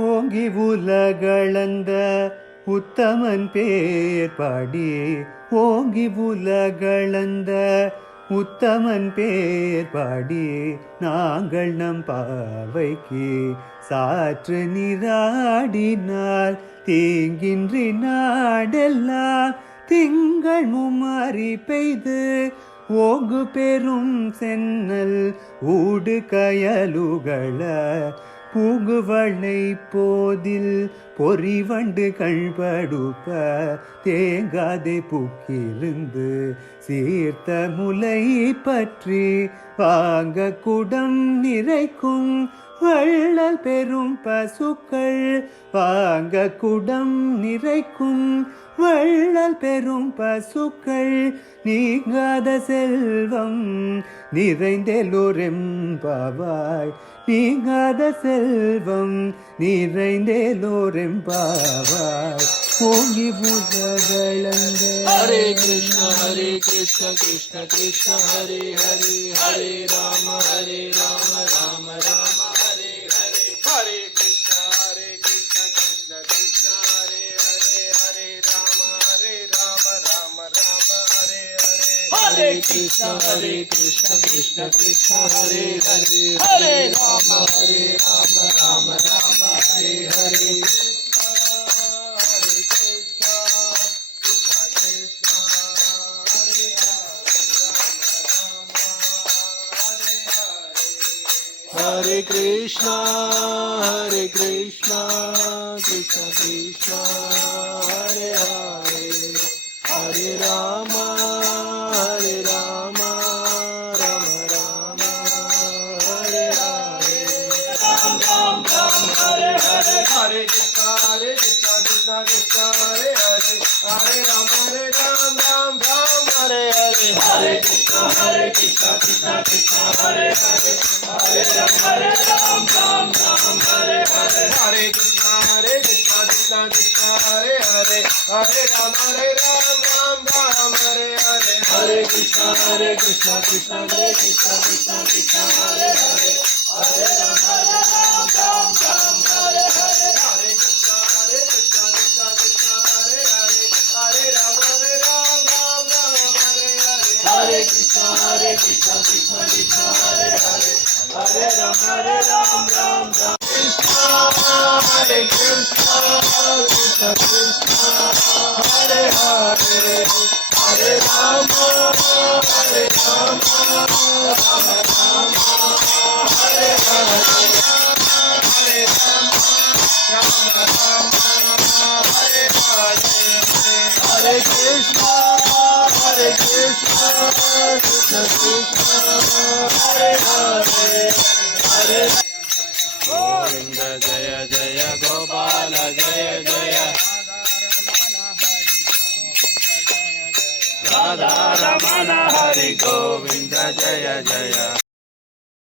ஓங்கி உலகளந்த உத்தமன் பேர் பாடி, ஓங்கி உலகளந்த உத்தமன் பேர் பாடி, நாங்கள் நம் பாவைக்கு சாற்று நீராடினால் தீங்கின்றி நாடெல்லாம் திங்கள் மும்மாறி பெய்து ஓங்கு பெரும் சென்னல் ஊடு கயலுகள பூங்குவளை போதில் பொறிவண்டு கண்படுப்ப தேங்காதை புக்கிருந்து சீர்த்த முலை பற்றி வாங்க குடம் நிறைக்கும் வள்ளல் பெரும் பசுக்கள் வாங்க குடம் நிறைக்கும் வள்ளல் பெரும் பசுக்கள் நீங்காத செல்வம் நிறைந்தேலோரெம்பாவாய் நீங்காத செல்வம் நிறைந்தேலோரெம்பாவாய் ஓங்கி புகழந்த. Hare Krishna Krishna Krishna Hare Hare Hare Rama Rama Rama Hare Hare. Hare Krishna Krishna Krishna Hare Hare Hare Rama Rama Rama Hare Hare. Hare Krishna Krishna Krishna Hare Hare Hare Rama Rama Rama Hare Hare. Hare Krishna, Krishna Krishna, Hare Hare, Hare Rama, Rama Rama, Hare Hare. Ram Ram Ram, Hare Hare, Hare Krishna, Krishna Krishna, Hare Hare, Hare Rama, Ram Ram, Hare Hare, Hare Krishna, Krishna Krishna, Hare Hare. Hare Ram Hare Krishna Krishna Krishna Hare Hare, Hare Ram Hare Hare Hare Krishna Krishna Krishna Krishna Hare Hare, Hare Ram Hare Hare Hare Krishna Krishna Krishna Hare Hare, Hare Ram Hare Hare Krishna Krishna Krishna Hare Hare, Hare Ram Ram Krishna Hare Krishna Krishna Krishna Hare Hare, Hare Ram Ram Hare Hare, Hare Ram Hare Hare. Hare Krishna Krishna Krishna Hare Hare, Hare Govinda Jaya Jaya Gopala Jaya Jaya Radha Ramana Hari Govinda Jaya Jaya